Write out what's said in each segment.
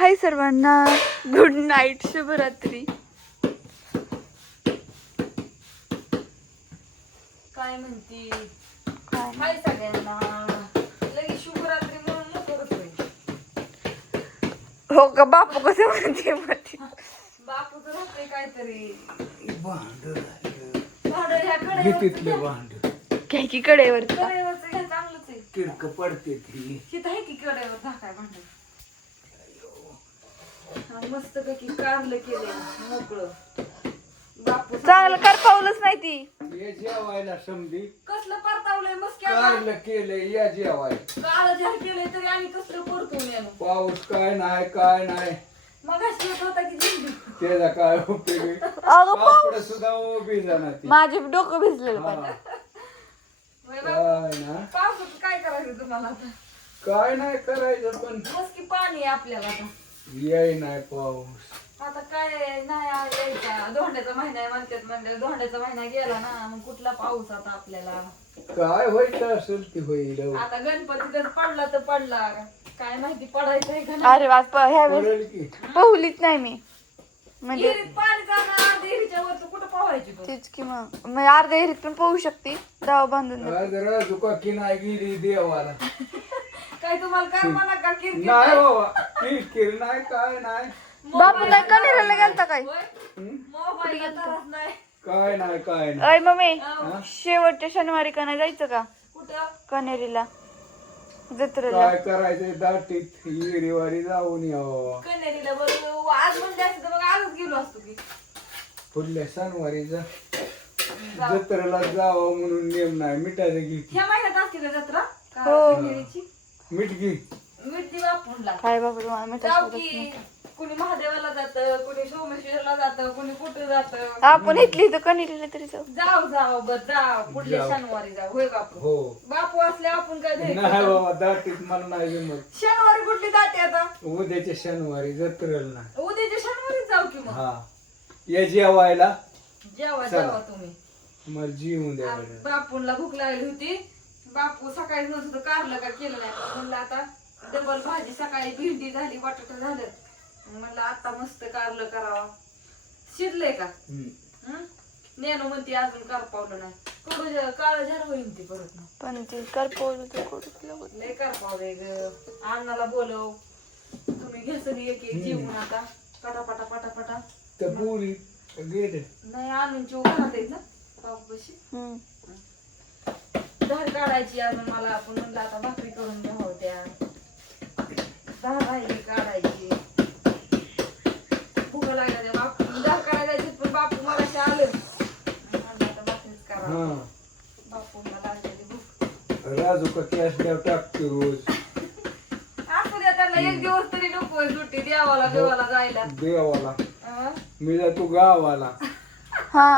हाय सर्वांना, good night, शुभरात्री. काय म्हणती? काय हाय सगळ्यांना. लगेच शुभरात्री म्हणून नको होतोय. हो का? बापू कसं म्हणते बापू तर होतोय काहीतरी. भांड भांडं ह्या तिथले भांड काय की कडेवर कडेवरचं घ्या, चांगलंच आहे. किडक पडते ती. हिथं आहे की कडेवर झाकाय भांड. मस्त पैकी कारलं केलंय मोकळं. बापू चांगलं कर पाऊलच नाही ती. ये जेवायला समधी कसलं परतावलंय मस्त कारलं केलंय या जेवाय. काळं झाड केलंय तरी आणि कसलं परतून येणं. पाऊस काय नाही मग येत होता की जिंकली. त्याचा काय उपयोग आहे? अगं कापड सुद्धा उभी जाणार ती. माझे डोकं भिजलेलं हा. पाहिजे. होय बापू, काय ना पावसाचं काय करायचं तुम्हाला आता? काय नाही करायचं पण मस्त की पाणी आहे आपल्याला आता. याय नाही पाऊस. आता काय नाही यायचा. धोंड्याचा महिना आहे म्हणतात, म्हणजे धोंड्याचा महिना गेला ना, मग कुठला पाऊस आता आपल्याला. काय व्हायचं असेल ती होईल. आता गणपती जर पडला तर पडला, काय माहिती पडायचं आहे का नाही. अरे वाज ह्या पडेल की पोहलीच नाही मी, म्हणजे विहिरीत पाणी जाणार, विहिरीच्या वर कुठं पोहायची तू? तेच की मग अर्ध्या विहिरीत पण पोहू शकते. दाव बांधून दे. आज राजुका की नाही गेली देवाला. काय तुम्हाला काय म्हणा का किरकिर? नाही बाबा किरकिर नाही काय नाही. बापू काय कनेराला गेलता काय? होय? मोबाईलला त्रास नाही. काय नाही अय मम्मी, अं, शेवटच्या शनिवारी का नाही जायचं का कुठं? कनेरीला जत्रेला? काय करायचंय दाटीत विहिरीवारी जाऊन यावं. कन्हेरीला बरोबर आज म्हणते असते तर मग आजच गेलो असतो की. पुढल्या सणवारी जाऊ. जत्रेला जावं म्हणून नेम नाही. मिठाचं घे ह्या महिन्यात असते का जत्रा? का हो. कन्हेरीची? मीठ घे. मिरची बापूनला. काय बाबा तुम्हाला जाऊ मिठासोबत की नाही. कुणी महादेवाला जातं, कुणी सोमेश्वरला जातं, कुणी कुठं जातं. आपण इथली तर कनेरीला तरी जाऊ. जाऊ बर जाऊ पुढल्या जाऊ. शनिवारी जाऊ. होय बापू? हो बापू असले आपण काय नाही द्यायचं? बाबा दाटीत मला नाही जमत. शनिवारी कुठली जाते आता? उद्याच्या शनिवारी जत्रेला नाही. उद्याच्या शनिवारी जाऊ की मग. हा या जेवायला जेवा चला. जेवा तुम्ही. मला जीव द्या आ, बापूंला भूक लागली होती. बापू सकाळी म्हणत होतं कारलं का केलं नाही. म्हणलं आता डबल भाजी, सकाळी भेंडी झाली, बटाटा झालं. म्हणलं आता मस्त कारलं करावा. शिजलंय का? नेनो म्हणते अजून करपावलं नाही. कडू काळं झाड होईल ती परत मग. पण ती कर पावलं तर करू. लय करपावलंय ग. अण्णाला बोलव. तुम्ही घ्या सगळी एक एक जेवून आता. पटापटा पटापटा. त्या पोरी गेले. नाही आणूनची घरात आहेत ना बापूपाशी. धार काढायची अजून मला. आपण म्हणलं आता भाकरी करून घ्या होत्या. धार राहिली काढायची. भूक लागल्या त्या बापू धार काढायला जायची, पण बापू मला आलं. म्हणलं आता भाकरीच हा करावं. बापूला लागलेली भूक. राजूका कॅश द्याव टाकते रोज. असू द्या, त्यांना एक दिवस तरी नको सुट्टी देवाला देवाला जायला. देवाला अं? मी जातो गावाला. हा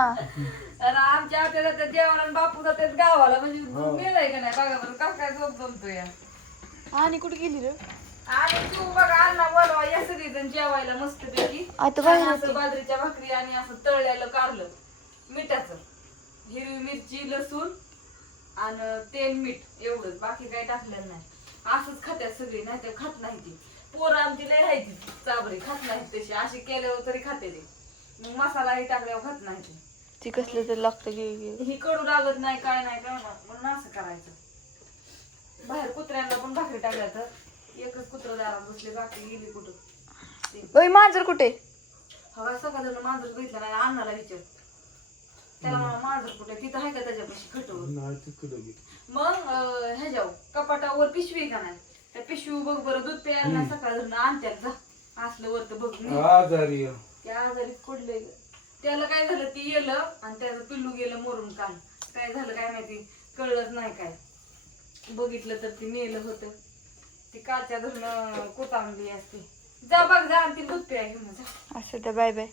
आणि आमच्या आत्या जातात देवाला आणि बापू जातात गावाला. म्हणजे हो. मिळाय का नाही बघा बरं कसं काय झोप जमतो या. आणि कुठे गेली रे? आणि तू बघा अण्णा बोलवा या सगळीजण जेवायला मस्त पैकी. आता बाहेर असं होती. बाजरीच्या भाकरी आणि असं तळलेलं कारलं मिठाचं, हिरवी मिरची, लसूण आणि तेल, मीठ एवढंच. बाकी काही टाकलेलं नाही. असंच खात्यात सगळी, नाही तर खात नाही ती. पोरं आमची लय आहे ती चाबरी, खात नाही तशी. अशी केल्यावर तरी खाते ती. मग मसालाही टाकल्यावर खात नाही ती. ती कसलं तर लागतं गे. ही कडू लागत नाही काय नाही काय म्हणून असं करायचं. बाहेर कुत्र्यांना पण भाकरी टाकल्या तर एकच कुत्र दारात बसले, बाकी गेली कुठं. ओय मांजर कुठे? हवा सकाळ मांजर बघितलं नाही. अण्णाला विचार, त्याला म्हणा मांजर कुठे, तिथं आहे का त्याच्यापाशी खटवर. नाही तिकडे गेली. मग ह्याच्यावर कपाटावर पिशवी का नाही, त्या पिशवी बघ बरं. दूध प्यायला नाही सकाळ धरून आणत्यात जा. असलं वरत बघ मी आजारी आहे. त्या आजारी पडले. त्याला काय झालं, ती गेलं आणि त्याचं पिल्लू गेलं मरून. काल काय झालं काय माहिती, कळलंच नाही काय. बघितलं तर ती मेलं होतं. ती कालच्या धरून कोतांबली असते. जा बघ जा आणि ती दूध प्या घेऊन जा. असं तर बाय बाय.